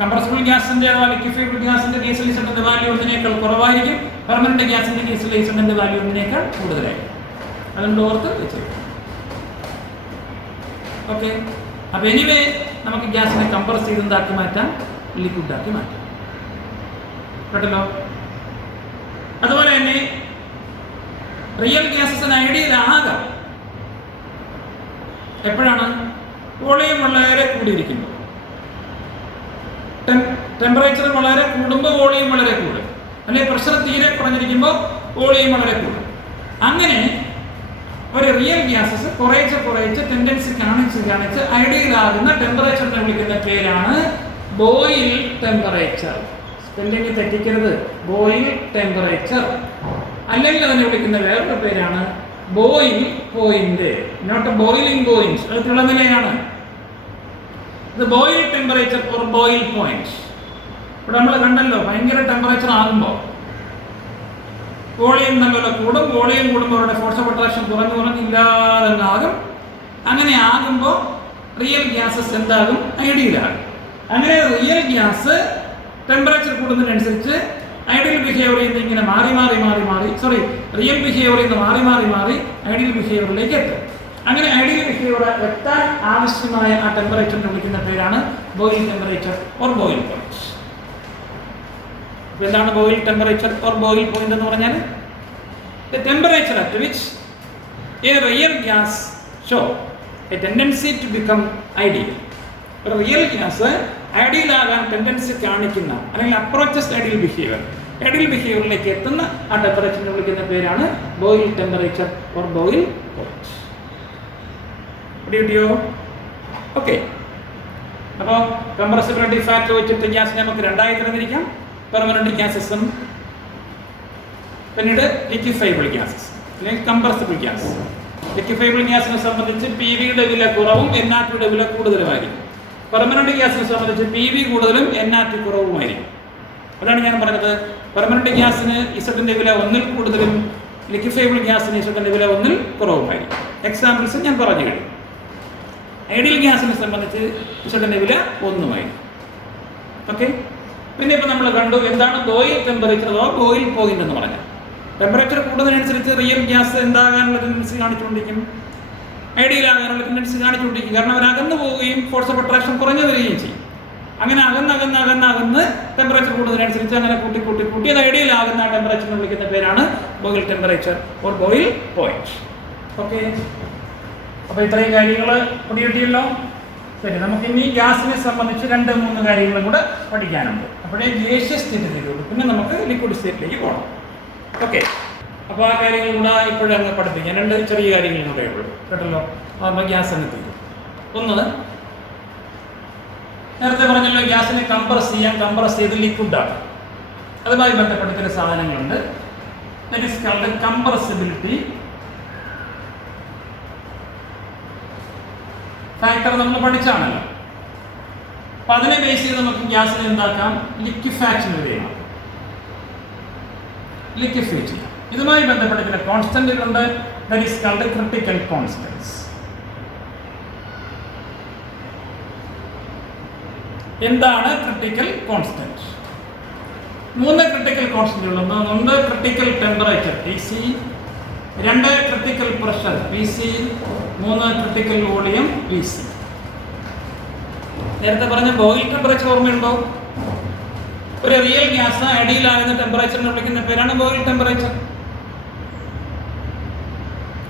കംപ്രസിബിൾ ഗ്യാസിന്റെ ലിക്വിഫൈബിൾ ഗ്യാസിന്റെ കേസിൽ ഇസഡിന്റെ വാല്യൂ 1 കുറവായിരിക്കും, പെർമനന്റ് ഗ്യാസിന്റെ കേസിൽ ഇസഡിന്റെ വാല്യൂ 1 കൂടുതലായിരിക്കും. അതുകൊണ്ട് ഓർത്ത് വെച്ചേക്കും. ഓക്കെ. അപ്പോൾ എനിവേ നമുക്ക് ഗ്യാസിനെ കംപ്രസ് ചെയ്താക്കി മാറ്റാം, ലിക്വിഡാക്കി മാറ്റാം. കേട്ടല്ലോ? അതുപോലെ തന്നെ റിയൽ ഗ്യാസസിന് ഐഡിയൽ ആകാം എപ്പോഴാണ്? വോളിയം വളരെ കൂടിയിരിക്കുമ്പോൾ. ടെമ്പറേച്ചർ വളരെ കൂടുമ്പോൾ വോളിയം വളരെ കൂടും, അല്ലെങ്കിൽ പ്രഷർ തീരെ കുറഞ്ഞിരിക്കുമ്പോൾ വോളിയം വളരെ കൂടും. അങ്ങനെ ഒരു റിയൽ ഗ്യാസസ് കുറേശ്ശെ ടെൻഡൻസി കാണിച്ച് ഐഡിയൽ ആകുന്ന ടെമ്പറേച്ചറിനെ വിളിക്കുന്ന പേരാണ് ബോയിൽ ടെമ്പറേച്ചർ. സ്പെല്ലിംഗ് തെറ്റിക്കരുത്. ബോയിൽ ടെമ്പറേച്ചർ, അല്ലെങ്കിൽ അതിനെ വിളിക്കുന്ന വേറൊരു പേരാണ് Boyle point, not boiling point. അത് തിളനിലയാണ്. ഇത് Boyle temperature or Boyle point. ഇവിടെ നമ്മൾ കണ്ടല്ലോ, ഭയങ്കര ടെമ്പറേച്ചർ ആകുമ്പോൾ വോളിയം നല്ലപോലെ കൂടും. വോളിയം കൂടുമ്പോൾ അവരുടെ ഫോഴ്സ് ഓഫ് അട്രാക്ഷൻ കുറഞ്ഞില്ലാതെന്നാകും. അങ്ങനെ ആകുമ്പോൾ റിയൽ ഗ്യാസസ് എന്താകും? ഐഡിയലാകും. അങ്ങനെ റിയൽ ഗ്യാസ് ടെമ്പറേച്ചർ കൂടുന്നതിനനുസരിച്ച് ഐഡിയൽ ബിഹേവിയറിൽ നിന്ന് ഇങ്ങനെ റിയൽ ബിഹേവിയറിൽ നിന്ന് മാറി ഐഡിയൽ ബിഹേവിയറിലേക്ക് എത്തും. അങ്ങനെ ഐഡിയൽ ബിഹേവിയർ എത്താൻ ആവശ്യമായ ആ ടെമ്പറേച്ചറിനെ വിളിക്കുന്ന പേരാണ് Boyle temperature or Boyle point. അപ്പോൾ എന്താണ് Boyle temperature or Boyle point എന്ന് പറഞ്ഞാൽ? The temperature at which a real gas show a tendency to become ideal. ഒരു റിയൽ ഗ്യാസ് ഐഡിയൽ ആകാൻ ടെൻഡൻസി കാണിക്കുന്ന, അല്ലെങ്കിൽ അപ്രോച്ചസ് ഐഡിയൽ ബിഹേവിയറിലേക്ക് എത്തുന്ന ആ ടെമ്പറേച്ചറിനെ വിളിക്കുന്ന പേരാണ് Boyle temperature or Boyle point. കിട്ടിയോ? ഓക്കെ. അപ്പോൾ കംപ്രസിബിലിറ്റി ഫാക്ടർ വെച്ചിട്ട് ഗ്യാസിനെ നമുക്ക് രണ്ടായി തരംതിരിക്കാം. പെർമനന്റ് ഗ്യാസസും പിന്നീട് ലിക്വിഫൈബിൾ ഗ്യാസസ് അല്ലെങ്കിൽ കംപ്രസിബിൾ ഗ്യാസ്. ലിക്വിഫൈബിൾ ഗ്യാസിനെ സംബന്ധിച്ച് പി വിയുടെ വില കുറവും NRTയുടെ വില കൂടുതലുമായിരിക്കും. പെർമനന്റ് ഗ്യാസിനെ സംബന്ധിച്ച് PV കൂടുതലും NRT കുറവുമായിരിക്കും. അതാണ് ഞാൻ പറഞ്ഞത്. പെർമനന്റ് ഗ്യാസിന് ഇസഡിന്റെ വില 1 കൂടുതലും, ലിക്വിഫൈബിൾ ഗ്യാസിന് ഇസഡിന്റെ വില 1 കുറവുമായിരിക്കും. എക്സാമ്പിൾസ് ഞാൻ പറഞ്ഞു കഴിഞ്ഞു. ഐഡിയൽ ഗ്യാസിനെ സംബന്ധിച്ച് ഇസഡിന്റെ വില 1 ഓക്കെ. പിന്നെ ഇപ്പം നമ്മൾ കണ്ടു എന്താണ് ബോയിൽ ടെമ്പറേച്ചർ അഥവാ ബോയിൽ പോയിന്റ് എന്ന് പറഞ്ഞാൽ. ടെമ്പറേച്ചർ കൂടുന്നതിനനുസരിച്ച് റിയൽ ഗ്യാസ് എന്താകാനുള്ള ടെൻഡൻസി കാണിച്ചുകൊണ്ടിരിക്കും, ഐഡിയൽ ആകാനുള്ള ടെൻഡൻസി കാണിച്ചുകൊണ്ടിരിക്കും. കാരണം അവർ അകന്നു പോവുകയും ഫോഴ്സ് ഓഫ് അട്രാക്ഷൻ കുറഞ്ഞു വരികയും ചെയ്യും. അങ്ങനെ അകന്ന് ടെമ്പറേച്ചർ കൂടുന്നതിനനുസരിച്ച് അങ്ങനെ കൂട്ടി അത് ഐഡിയൽ ആകുന്ന ടെമ്പറേച്ചറിനെ വിളിക്കുന്ന പേരാണ് Boyle temperature or Boyle point. Okay. അപ്പോൾ ഇത്രയും കാര്യങ്ങൾ പിടികിട്ടിയല്ലോ. ശരി, നമുക്ക് ഇനി ഗ്യാസിനെ സംബന്ധിച്ച് 2-3 കാര്യങ്ങളും കൂടെ പഠിക്കാനുണ്ട്. അപ്പോഴേ ഗ്യാസിയസ് സ്റ്റേറ്റ് തരുള്ളൂ. പിന്നെ നമുക്ക് ലിക്വിഡ് സ്റ്റേറ്റിലേക്ക് പോകണം. ഓക്കെ. അപ്പോൾ ആ കാര്യങ്ങൾ കൂടെ ഇപ്പോഴും അങ്ങ് പഠിപ്പിക്കാം. 2 ചെറിയ കാര്യങ്ങൾ കൂടെ ഉള്ളൂ കേട്ടല്ലോ. അപ്പോൾ ഗ്യാസ് അങ്ങ് തീരും. ഒന്ന്, നേരത്തെ പറഞ്ഞല്ലോ ഗ്യാസിനെ കംപ്രസ് ചെയ്ത് ലിക്വിഡാക്കാം. അതുമായി ബന്ധപ്പെട്ട ചില സാധനങ്ങളുണ്ട്. That is called compressibility factor. നമ്മൾ പഠിച്ചാണല്ലോ. അപ്പം അതിനെ ബേസ് ചെയ്ത് നമുക്ക് ഗ്യാസിനെ എന്താക്കാം? ലിക്വിഫൈ ചെയ്യാം. ഇതുമായി ബന്ധപ്പെട്ട ചില കോൺസ്റ്റന്റുകളുണ്ട്. That is called critical constants. എന്താണ് ക്രിട്ടിക്കൽ കോൺസ്റ്റന്റ്? 3 ക്രിട്ടിക്കൽ കോൺസ്റ്റന്റുകളുണ്ട്. 1 critical temperature TC, 2 critical pressure PC, 3 critical volume VC. നേരത്തെ പറഞ്ഞ ബോയിൽ ടെമ്പറേച്ചർ ഓർമ്മയുണ്ടോ? ഒരു റിയൽ ഗ്യാസ് ഐഡിയൽ ആകുന്ന ടെമ്പറേച്ചറിനെ വിളിക്കുന്ന പേരാണ് ബോയിൽ ടെമ്പറേച്ചർ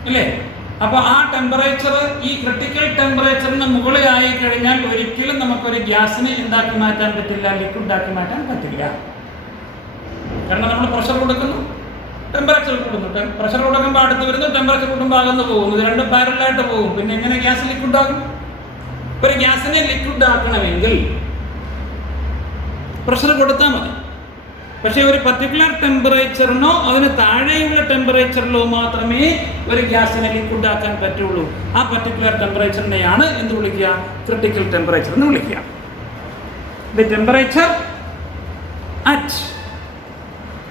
അല്ലേ? അപ്പോൾ ആ ടെമ്പറേച്ചർ ഈ ക്രിട്ടിക്കൽ ടെമ്പറേച്ചറിന് മുകളിലായി കഴിഞ്ഞാൽ ഒരിക്കലും നമുക്കൊരു ഗ്യാസിനെ എന്താക്കി മാറ്റാൻ പറ്റില്ല, ലിക്വിഡാക്കി മാറ്റാൻ പറ്റില്ല. കാരണം നമ്മൾ പ്രഷർ കൊടുക്കുന്നു, ടെമ്പറേച്ചർ കൂടുന്നു. പ്രഷർ കൊടുക്കുമ്പോൾ അടുത്ത് വരുന്നു, ടെമ്പറേച്ചർ കൂടുമ്പോൾ അകന്ന് പോകുന്നു. ഇത് 2 പാരലായിട്ട് പോകും. പിന്നെ എങ്ങനെ ഗ്യാസ് ലിക്വിഡ് ആകും? ഒരു ഗ്യാസിനെ ലിക്വിഡ് ആക്കണമെങ്കിൽ പ്രഷർ കൊടുത്താൽ മതി. പക്ഷേ ഒരു പർട്ടിക്കുലർ ടെമ്പറേച്ചറിനോ അതിന് താഴെയുള്ള ടെമ്പറേച്ചറിലോ മാത്രമേ ഒരു ഗ്യാസിനെ ലിക്വിഡ് ആക്കാൻ പറ്റുള്ളൂ. ആ പർട്ടിക്കുലർ ടെമ്പറേച്ചറിനെയാണ് എന്ത് വിളിക്കുക? ക്രിട്ടിക്കൽ ടെമ്പറേച്ചർ എന്ന് വിളിക്കുക. The temperature at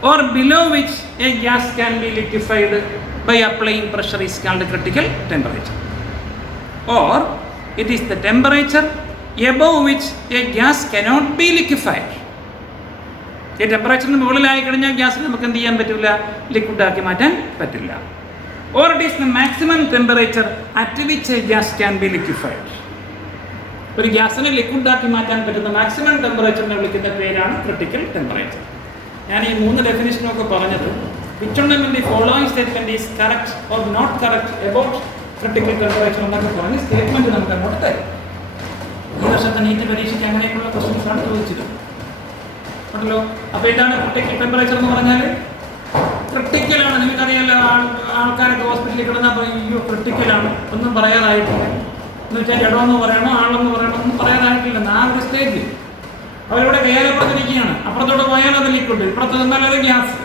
or below which a gas can be liquefied by applying pressure is called critical temperature, or it is the temperature above which a gas cannot be liquefied. ഈ ടെമ്പറേച്ചറിന് മുകളിലായി കഴിഞ്ഞാൽ ഗ്യാസിന് നമുക്ക് എന്ത് ചെയ്യാൻ പറ്റില്ല? ലിക്വിഡ് ആക്കി മാറ്റാൻ പറ്റില്ല. or it is the maximum temperature at which a gas can be liquefied. ഒരു ഗ്യാസിനെ ലിക്വിഡ് ആക്കി മാറ്റാൻ പറ്റുന്ന മാക്സിമം ടെമ്പറേച്ചറിനെ വിളിക്കുന്ന പേരാണ് ക്രിട്ടിക്കൽ ടെമ്പറേച്ചർ. ഞാൻ ഈ 3 ഡെഫിനിഷനൊക്കെ പറഞ്ഞത് which one in the following statement is correct or not correct about critical temperature എന്നൊക്കെ പറഞ്ഞ് സ്റ്റേറ്റ്മെന്റ് നമുക്ക് അങ്ങോട്ട് തരും. ഈ വർഷത്തെ നീറ്റ് പരീക്ഷയ്ക്ക് അങ്ങനെയുള്ള ക്വസ്റ്റ്യൻസ് ആണ് ചോദിച്ചത് കേട്ടല്ലോ. അപ്പോൾ ഇതാണ് ക്രിട്ടിക്കൽ ടെമ്പറേച്ചർ എന്ന് പറഞ്ഞാൽ. ക്രിട്ടിക്കലാണ്. നിങ്ങൾക്കറിയാമല്ലോ, ആൾക്കാരൊക്കെ ഹോസ്പിറ്റലിൽ കിടന്നാൽ അയ്യോ ക്രിട്ടിക്കലാണ്, ഒന്നും പറയാതായിട്ടില്ല എന്ന് വെച്ചാൽ ജഡമെന്ന് പറയണോ ആളെന്ന് പറയണോ ഒന്നും പറയാതായിട്ടില്ല. ആ ഒരു സ്റ്റേജ് അവരിവിടെ കയ്യാലപ്പുറത്തിരിക്കുകയാണ്. അപ്പുറത്തോട്ട് പോയാൽ ലിക്വിഡ്, ഇപ്പുറത്ത് നിന്നാൽ അത് ഗ്യാസ്.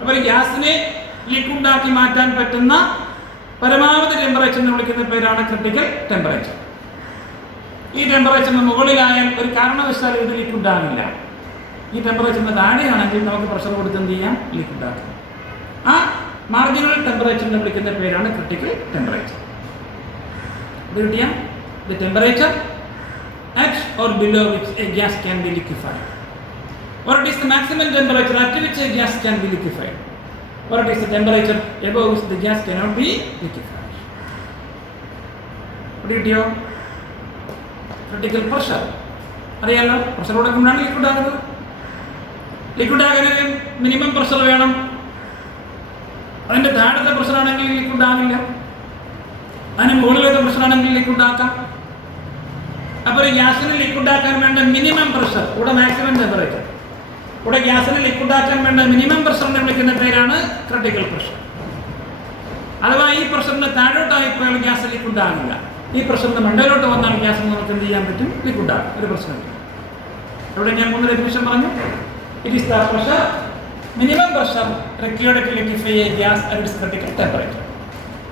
അപ്പോൾ ഗ്യാസിനെ ലിക്വിഡാക്കി മാറ്റാൻ പറ്റുന്ന പരമാവധി ടെമ്പറേച്ചറിനെ വിളിക്കുന്ന പേരാണ് ക്രിട്ടിക്കൽ ടെമ്പറേച്ചർ. ഈ ടെമ്പറേച്ചറിന് മുകളിലായാൽ ഒരു കാരണവശാലും ഇത് ലിക്വിഡ് ആകില്ല. ഈ ടെമ്പറേച്ചറിന് താഴെയാണെങ്കിൽ നമുക്ക് പ്രഷർ കൊടുത്ത് എന്ത് ചെയ്യാം, ലിക്വിഡ് ആക്കാം. ആ മാർജിനൽ ടെമ്പറേച്ചറിനെ വിളിക്കുന്ന പേരാണ് ക്രിട്ടിക്കൽ ടെമ്പറേച്ചർ. ഇത് കിട്ടിയാൽ the temperature at or below which a gas can be liquefied, or it is the maximum temperature at which a gas can be liquefied, or it is the temperature above which the gas cannot be liquefied. കിട്ടിയോ? Critical pressure അറിയാലോ. Pressure കൊടുക്കുമ്പോഴാണ് liquid ആകുന്നത്. Liquid ആകാൻ minimum pressure വേണം. അതിൻ്റെ താഴത്തെ pressure ആണെങ്കിൽ liquid ആവില്ല. അതിന് മുകളിലത്തെ പ്രഷർ ആണെങ്കിൽ ലിക്വിഡ് ആക്കാം. അപ്പോൾ ഒരു ഗ്യാസിന് ലിക്വിഡ് ആക്കാൻ വേണ്ട മിനിമം പ്രഷർ, ഇവിടെ മാക്സിമം ടെമ്പറേച്ചർ, ഇവിടെ ഗ്യാസിന് ലിക്വിഡ് ആക്കാൻ വേണ്ട മിനിമം പ്രഷറിനെ വിളിക്കുന്ന പേരാണ് ക്രിട്ടിക്കൽ പ്രഷർ. അഥവാ ഈ പ്രഷറിന് താഴോട്ടായി പോയാൽ ഗ്യാസ് ലിക്വിഡ് ആകില്ല. ഈ പ്രഷറിന് മണ്ടയിലോട്ട് വന്നാൽ ഗ്യാസ് നമുക്ക് എന്ത് ചെയ്യാൻ പറ്റും, ലിക്വിഡ് ആകും. ഒരു പ്രശ്നമില്ല. ഇവിടെ ഞാൻ 3 ഡെഫിനിഷൻ പറഞ്ഞു. It is the pressure, minimum pressure required to liquefy a gas at its critical temperature,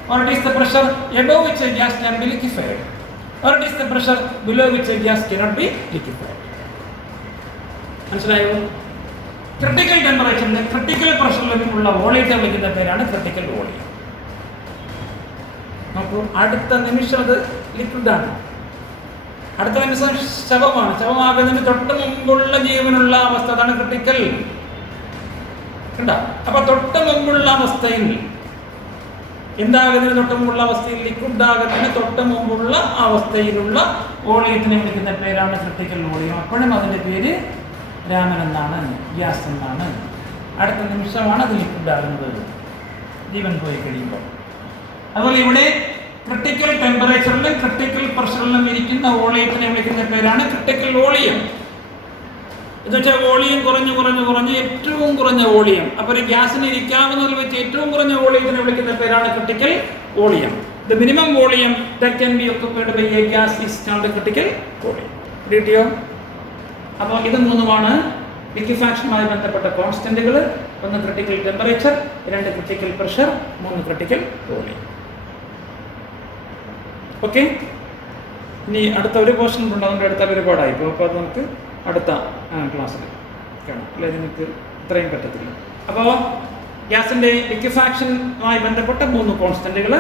or it is the pressure above which a gas can be liquefied, or it is the pressure below which a gas cannot be liquefied. മനസ്സിലായോ? Critical ടെമ്പറേച്ചറിന് critical പ്രഷറിലുള്ള വോളിയത്തെ വിളിക്കുന്ന പേരാണ് critical volume. നോക്കൂ, അടുത്ത നിമിഷം അത് ലിക്വിഡാണ്. അടുത്ത നിമിഷം ശവമാണ്. ശവമാകുന്നതിന് തൊട്ട് മുമ്പുള്ള ജീവനുള്ള അവസ്ഥ, അതാണ് ക്രിട്ടിക്കൽ. കണ്ടോ? അപ്പൊ തൊട്ട് മുമ്പുള്ള അവസ്ഥയിൽ എന്താകുന്നതിന് തൊട്ട് മുമ്പുള്ള അവസ്ഥയിൽ, ലിക്വിഡ് ആകുന്നതിന് തൊട്ട് മുമ്പുള്ള അവസ്ഥയിലുള്ള വോളിയത്തിനെ വിളിക്കുന്ന പേരാണ് ക്രിട്ടിക്കൽ വോളിയം. അപ്പോഴും അതിൻ്റെ പേര് രാമൻ എന്നാണ്, ഗ്യാസ് എന്നാണ്. അടുത്ത നിമിഷമാണ് അത് ലിക്വിഡ് ആകുന്നത്, ജീവൻ പോയി കഴിയുമ്പോൾ. അതുപോലെ ഇവിടെ ക്രിട്ടിക്കൽ ടെമ്പറേച്ചറിലും ക്രിട്ടിക്കൽ പ്രഷറിലും ഇരിക്കുന്ന വോളിയത്തിനെ വിളിക്കുന്ന പേരാണ് ക്രിട്ടിക്കൽ വോളിയം. എന്നുവെച്ചാൽ വോളിയം കുറഞ്ഞ് ഏറ്റവും കുറഞ്ഞ വോളിയം. അപ്പോൾ ഒരു ഗ്യാസിന് ഇരിക്കാവുന്നതിൽ വെച്ച് ഏറ്റവും കുറഞ്ഞ വോളിയത്തിനെ വിളിക്കുന്ന പേരാണ് critical volume. The minimum volume that can be occupied by a gas is called critical volume. കിട്ടിയോ? അപ്പോൾ ഇത് 3മാണ് ലിക്വിഫാക്ഷനുമായി ബന്ധപ്പെട്ട കോൺസ്റ്റന്റുകൾ. 1 critical temperature, 2 critical pressure, 3 critical volume. Okay, ഇനി അടുത്ത ഒരു പോർഷൻ ഉണ്ട്, അതുകൊണ്ട് അടുത്ത ഒരുപാടായി. അപ്പോൾ അത് നമുക്ക് അടുത്ത ക്ലാസ്സിൽ കാണാം. അല്ലെ, നിങ്ങൾക്ക് ഇത്രയും പറ്റത്തില്ല. അപ്പോൾ ഗ്യാസിൻ്റെ ലിക്വിഫാക്ഷനുമായി ബന്ധപ്പെട്ട 3 കോൺസ്റ്റന്റുകൾ: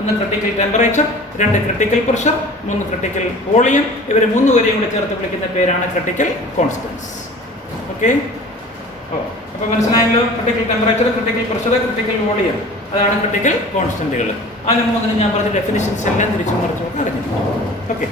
1 critical temperature, 2 critical pressure, 3 critical volume. ഇവർ 3 വരെയും കൂടെ ചേർത്ത് വിളിക്കുന്ന പേരാണ് ക്രിട്ടിക്കൽ കോൺസ്റ്റൻസ്. ഓക്കെ, അപ്പോൾ മനസ്സിലായല്ലോ? Critical temperature, critical pressure, critical volume, അതാണ് ക്രിട്ടിക്കൽ കോൺസ്റ്റന്റുകൾ. അതിന് 3 ഞാൻ പറഞ്ഞ ഡെഫിനിഷൻസ് എല്ലാം തിരിച്ചു മറിച്ചൊക്കെ അറിഞ്ഞിരിക്കും. ഓക്കെ.